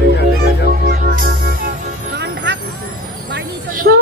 দেখে দেখে সব